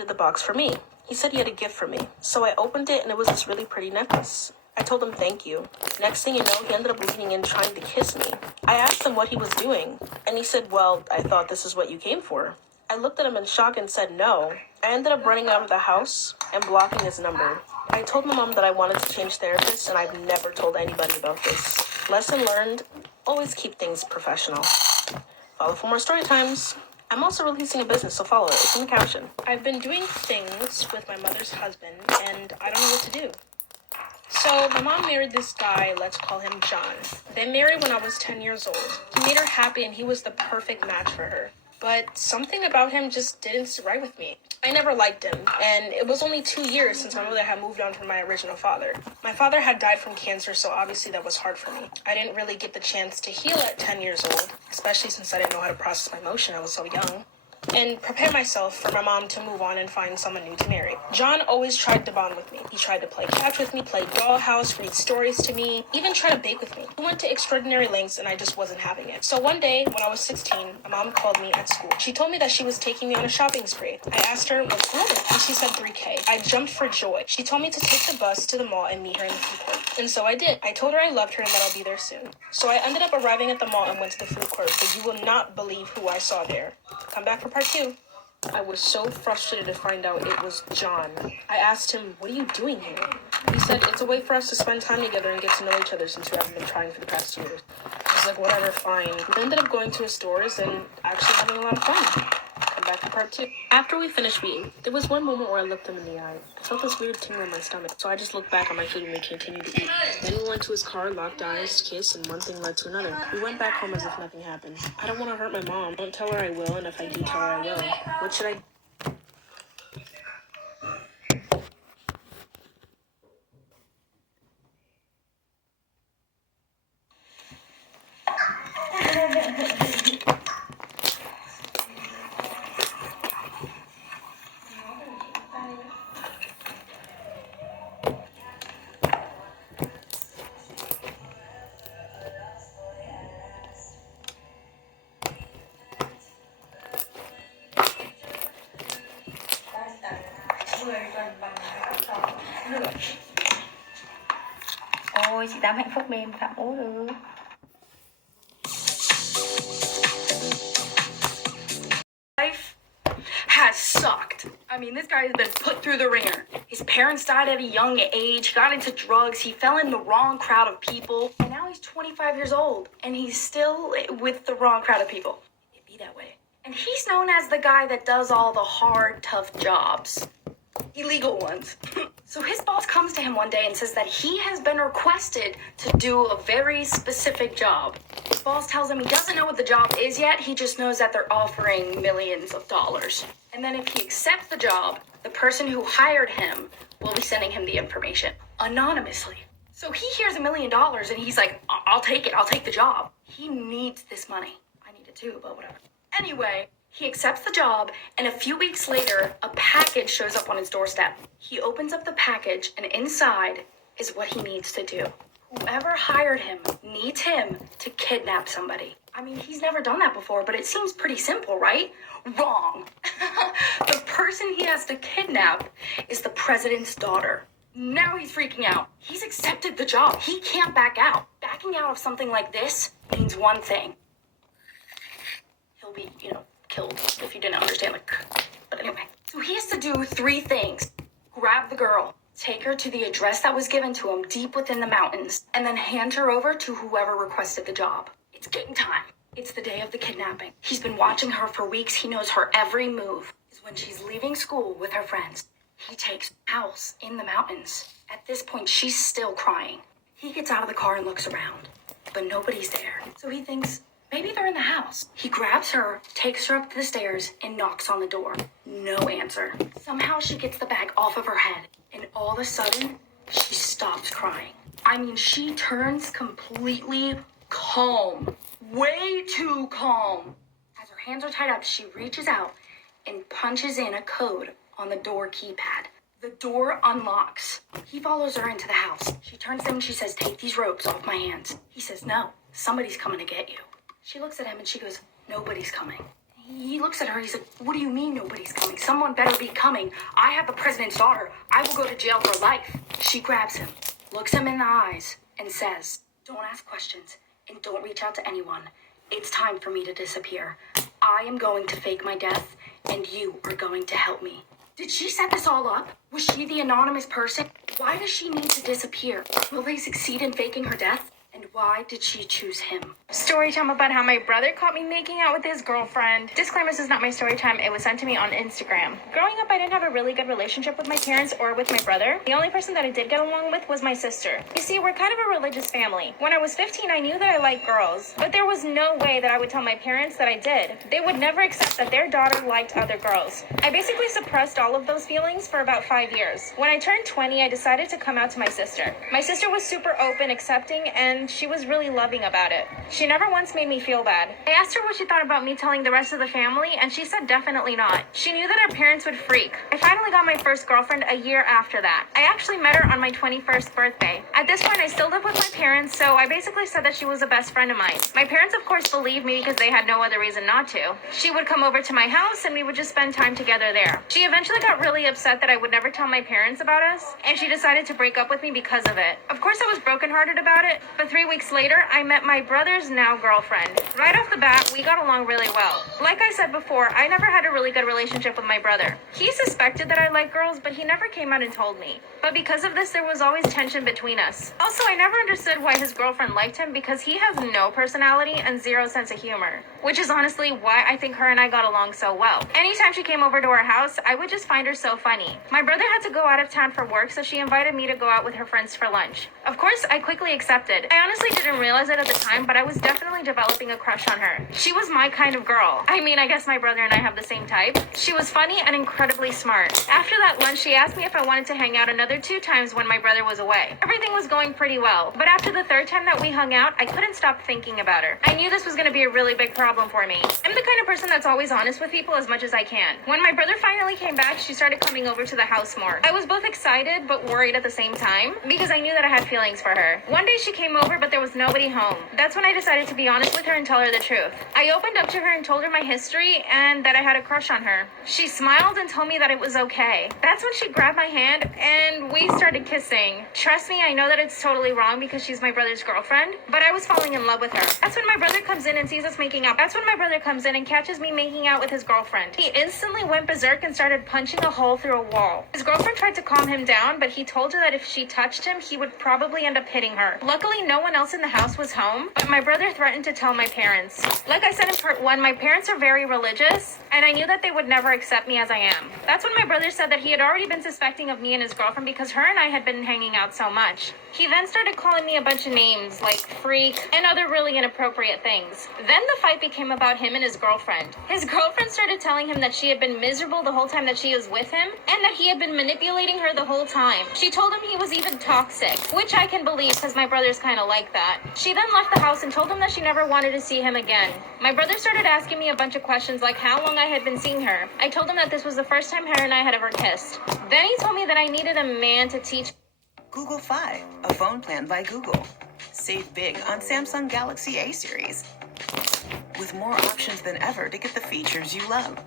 did the box for me. He said he had a gift for me. So I opened it and it was this really pretty necklace. I told him thank you. Next thing you know, he ended up leaning in trying to kiss me. I asked him what he was doing, and he said, well, I thought this is what you came for. I looked at him in shock and said no. I ended up running out of the house and blocking his number. I told my mom that I wanted to change therapists, and I've never told anybody about this. Lesson learned, always keep things professional. Follow for more story times. I'm also releasing a business, so follow it. It's in the caption. I've been doing things with my mother's husband, and I don't know what to do. So my mom married this guy, let's call him John. They married when I was 10 years old. He made her happy and he was the perfect match for her. But something about him just didn't sit right with me. I never liked him, and it was only 2 years since my mother had moved on from my original father. My father had died from cancer, so obviously that was hard for me. I didn't really get the chance to heal at 10 years old, especially since I didn't know how to process my emotion. I was so young. And prepare myself for my mom to move on and find someone new to marry. John always tried to bond with me. He tried to play catch with me, play dollhouse, read stories to me, even try to bake with me. He went to extraordinary lengths and I just wasn't having it. So one day, when I was 16, my mom called me at school. She told me that she was taking me on a shopping spree. I asked her what's wrong, and she said $3K. I jumped for joy. She told me to take the bus to the mall and meet her in the food court. And so I did. I told her I loved her and that I'll be there soon. So I ended up arriving at the mall and went to the food court, but you will not believe who I saw there. Come back for part 2. I was so frustrated to find out it was John. I asked him, what are you doing here? He said, it's a way for us to spend time together and get to know each other since we haven't been trying for the past years. I was like, whatever, fine. We ended up going to his stores and actually having a lot of fun. Come back for part 2. After we finished eating, there was one moment where I looked him in the eye. I felt this weird tingle in my stomach, so I just looked back at my food and we continued to eat. Then we went to his car, locked eyes, kissed, and one thing led to another. We went back home as if nothing happened. I don't want to hurt my mom. Don't tell her I will, and if I do tell her I will. What should I do? Ôi, chị Tám hạnh phúc mềm Phạm ố được. Life has sucked. I mean, this guy has been put through the ringer. His parents died at a young age, he got into drugs, he fell in the wrong crowd of people, and now he's 25 years old, and he's still with the wrong crowd of people. It'd be that way. And he's known as the guy that does all the hard, tough jobs. Illegal ones. So his boss comes to him one day and says that he has been requested to do a very specific job. His boss tells him he doesn't know what the job is yet, he just knows that they're offering millions of dollars. And then if he accepts the job, the person who hired him will be sending him the information anonymously. So he hears $1 million and he's like, I'll take it, I'll take the job. He needs this money. I need it too, but whatever. Anyway, he accepts the job, and a few weeks later, a package shows up on his doorstep. He opens up the package, and inside is what he needs to do. Whoever hired him needs him to kidnap somebody. I mean, he's never done that before, but it seems pretty simple, right? Wrong. The person he has to kidnap is the president's daughter. Now he's freaking out. He's accepted the job. He can't back out. Backing out of something like this means one thing. He'll be, killed, if you didn't understand, but anyway. So he has to do 3 things. Grab the girl, take her to the address that was given to him deep within the mountains, and then hand her over to whoever requested the job. It's game time. It's the day of the kidnapping. He's been watching her for weeks. He knows her every move. Is when she's leaving school with her friends. He takes a house in the mountains. At this point, she's still crying. He gets out of the car and looks around, but nobody's there. So he thinks, maybe they're in the house. He grabs her, takes her up the stairs, and knocks on the door. No answer. Somehow she gets the bag off of her head, and all of a sudden, she stops crying. I mean, she turns completely calm. Way too calm. As her hands are tied up, she reaches out and punches in a code on the door keypad. The door unlocks. He follows her into the house. She turns to him and she says, take these ropes off my hands. He says, no, somebody's coming to get you. She looks at him and she goes, nobody's coming. And He looks at her, he's like, what do you mean nobody's coming? Someone better be coming. I have the president's daughter. I will go to jail for life. She grabs him, looks him in the eyes, and says, don't ask questions, and don't reach out to anyone. It's time for me to disappear. I am going to fake my death, and you are going to help me. Did she set this all up? Was she the anonymous person? Why does she need to disappear? Will they succeed in faking her death? And why did she choose him? Story time about how my brother caught me making out with his girlfriend. Disclaimer, this is not my story time. It was sent to me on Instagram. Growing up, I didn't have a really good relationship with my parents or with my brother. The only person that I did get along with was my sister. You see, we're kind of a religious family. When I was 15, I knew that I liked girls, but there was no way that I would tell my parents that I did. They would never accept that their daughter liked other girls. I basically suppressed all of those feelings for about 5 years. When I turned 20, I decided to come out to my sister. My sister was super open, accepting, and she was really loving about it. She never once made me feel bad. I asked her what she thought about me telling the rest of the family, and she said definitely not. She knew that her parents would freak. I finally got my first girlfriend a year after that. I actually met her on my 21st birthday. At this point, I still lived with my parents, so I basically said that she was a best friend of mine. My parents, of course, believed me because they had no other reason not to. She would come over to my house, and we would just spend time together there. She eventually got really upset that I would never tell my parents about us, and she decided to break up with me because of it. Of course, I was brokenhearted about it, but 3 weeks later, I met my brother's now girlfriend. Right off the bat, we got along really well. Like I said before, I never had a really good relationship with my brother. He suspected that I liked girls, but he never came out and told me. But because of this, there was always tension between us. Also, I never understood why his girlfriend liked him because he has no personality and zero sense of humor, which is honestly why I think her and I got along so well. Anytime she came over to our house, I would just find her so funny. My brother had to go out of town for work, so she invited me to go out with her friends for lunch. Of course, I quickly accepted. I honestly didn't realize it at the time, but I was definitely developing a crush on her. She was my kind of girl. I mean, I guess my brother and I have the same type. She was funny and incredibly smart. After that lunch, she asked me if I wanted to hang out another 2 times when my brother was away. Everything was going pretty well, but after the 3rd time that we hung out, I couldn't stop thinking about her. I knew this was going to be a really big problem for me. I'm the kind of person that's always honest with people as much as I can. When my brother finally came back, she started coming over to the house more. I was both excited but worried at the same time because I knew that I had feelings for her. One day she came over, but there was nobody home. That's when I decided to be honest with her and tell her the truth. I opened up to her and told her my history and that I had a crush on her. She smiled and told me that it was okay. That's when she grabbed my hand and we started kissing. Trust me, I know that it's totally wrong because she's my brother's girlfriend, but I was falling in love with her. That's when my brother comes in and sees us making out. That's when my brother comes in and catches me making out with his girlfriend. He instantly went berserk and started punching a hole through a wall. His girlfriend tried to calm him down, but he told her that if she touched him, he would probably end up hitting her. Luckily, no one else in the house was home, but my brother threatened to tell my parents. Like I said in part 1, my parents are very religious, and I knew that they would never accept me as I am. That's when my brother said that he had already been suspecting of me and his girlfriend because her and I had been hanging out so much. He then started calling me a bunch of names like freak and other really inappropriate things. Then the fight became about him and his girlfriend. His girlfriend started telling him that she had been miserable the whole time that she was with him and that he had been manipulating her the whole time. She told him he was even toxic, which I can believe because my brother's kind of like that. She then left the house and told him that she never wanted to see him again. My brother started asking me a bunch of questions like how long I had been seeing her. I told him that this was the first time her and I had ever kissed. Then he told me that I needed a man to teach Google Fi, a phone plan by Google. Save big on Samsung Galaxy A series. With more options than ever to get the features you love.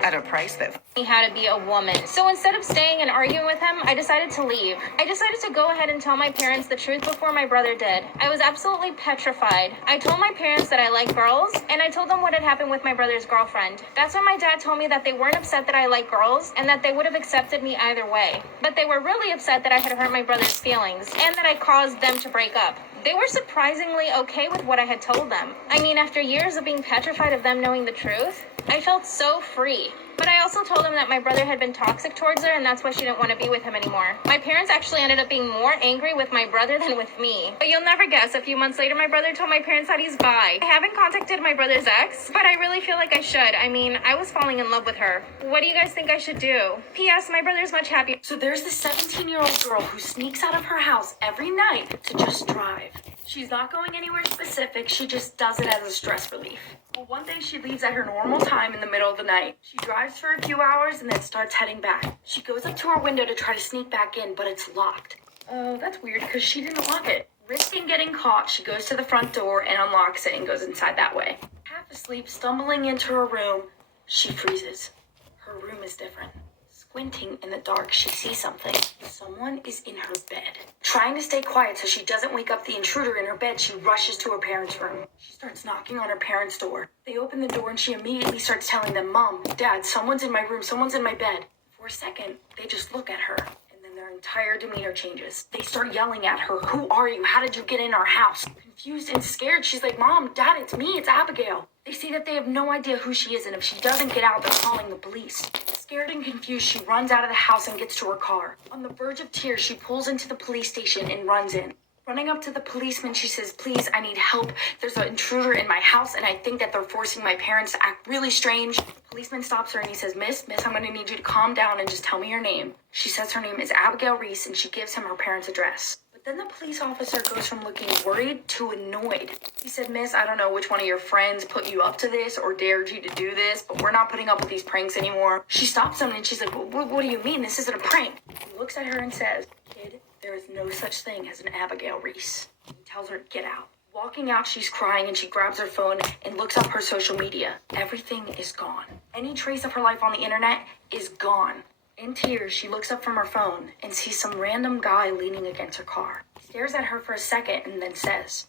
At a price that me how to be a woman. So instead of staying and arguing with him, I decided to leave. I decided to go ahead and tell my parents the truth before my brother did. I was absolutely petrified. I told my parents that I like girls, and I told them what had happened with my brother's girlfriend. That's when my dad told me that they weren't upset that I like girls, and that they would have accepted me either way. But they were really upset that I had hurt my brother's feelings, and that I caused them to break up. They were surprisingly okay with what I had told them. I mean, after years of being petrified of them knowing the truth, I felt so free. But I also told them that my brother had been toxic towards her and that's why she didn't want to be with him anymore. My parents actually ended up being more angry with my brother than with me. But you'll never guess, a few months later my brother told my parents that he's bi. I haven't contacted my brother's ex, but I really feel like I should. I mean, I was falling in love with her. What do you guys think I should do? P.S. My brother's much happier. So there's this 17-year-old girl who sneaks out of her house every night to just drive. She's not going anywhere specific, she just does it as a stress relief. Well, one day she leaves at her normal time in the middle of the night. She drives for a few hours and then starts heading back. She goes up to her window to try to sneak back in, but it's locked. Oh, that's weird because she didn't lock it. Risking getting caught, she goes to the front door and unlocks it and goes inside that way. Half Half asleep, stumbling into her room, she freezes. Her room is different. Squinting in the dark, she sees something. Someone is in her bed. Trying to stay quiet so she doesn't wake up the intruder in her bed, she rushes to her parents' room. She starts knocking on her parents' door. They open the door and she immediately starts telling them, "Mom, Dad, someone's in my room, someone's in my bed." For a second, they just look at her, and then their entire demeanor changes. They start yelling at her, "Who are you? How did you get in our house?" Confused and scared, she's like, "Mom, Dad, it's me, it's Abigail." They say that they have no idea who she is, and if she doesn't get out, they're calling the police. Scared and confused, she runs out of the house and gets to her car. On the verge of tears, she pulls into the police station and runs in. Running up to the policeman, she says, "Please, I need help. There's an intruder in my house, and I think that they're forcing my parents to act really strange." The policeman stops her and he says, Miss, I'm going to need you to calm down and just tell me your name." She says her name is Abigail Reese, and she gives him her parents' address. But then the police officer goes from looking worried to annoyed. He said, "Miss, I don't know which one of your friends put you up to this or dared you to do this, but we're not putting up with these pranks anymore." She stops him and she's like, what do you mean? This isn't a prank." He looks at her and says, "Kid, there is no such thing as an Abigail Reese." He tells her to get out. Walking out, she's crying and she grabs her phone and looks up her social media. Everything is gone. Any trace of her life on the internet is gone. In tears, she looks up from her phone and sees some random guy leaning against her car. He stares at her for a second and then says,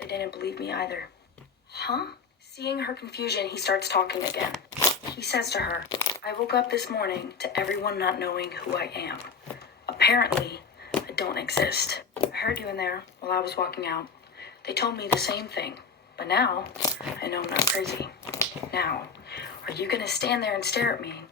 "They didn't believe me either." Huh? Seeing her confusion, he starts talking again. He says to her, "I woke up this morning to everyone not knowing who I am. Apparently, I don't exist. I heard you in there while I was walking out. They told me the same thing, but now I know I'm not crazy. Now, are you gonna stand there and stare at me?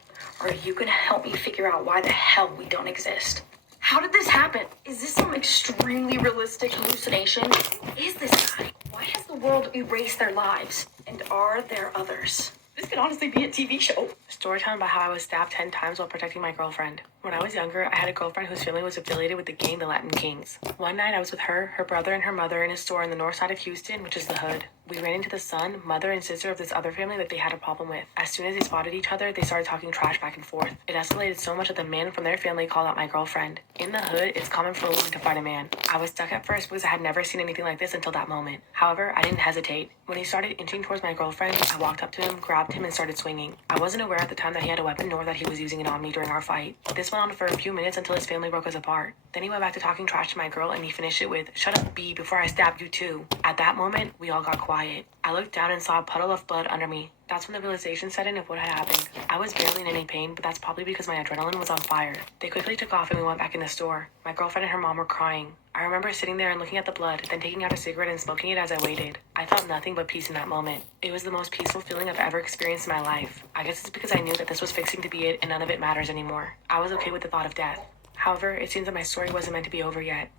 Or are you gonna help me figure out why the hell we don't exist?" How did this happen? Is this some extremely realistic hallucination? Who is this guy? Why has the world erased their lives? And are there others? This could honestly be a TV show. Story time about how I was stabbed 10 times while protecting my girlfriend. When I was younger, I had a girlfriend whose family was affiliated with the gang the Latin Kings. One night I was with her brother, and her mother in a store in the north side of Houston, which is the hood. We ran into the son, mother, and sister of this other family that they had a problem with. As soon as they spotted each other, they started talking trash back and forth. It escalated so much that the man from their family called out my girlfriend. In the hood, it's common for a woman to fight a man. I was stuck at first because I had never seen anything like this until that moment. However, I didn't hesitate. When he started inching towards my girlfriend, I walked up to him, grabbed him, and started swinging. I wasn't aware at the time that he had a weapon nor that he was using it on me during our fight. This went on for a few minutes until his family broke us apart. Then he went back to talking trash to my girl and he finished it with, "Shut up, B, before I stab you too." At that moment, we all got quiet. I looked down and saw a puddle of blood under me. That's when the realization set in of what had happened. I was barely in any pain, but that's probably because my adrenaline was on fire. They quickly took off and we went back in the store. My girlfriend and her mom were crying. I remember sitting there and looking at the blood, then taking out a cigarette and smoking it as I waited. I felt nothing but peace in that moment. It was the most peaceful feeling I've ever experienced in my life. I guess it's because I knew that this was fixing to be it and none of it matters anymore. I was okay with the thought of death. However, it seems that my story wasn't meant to be over yet.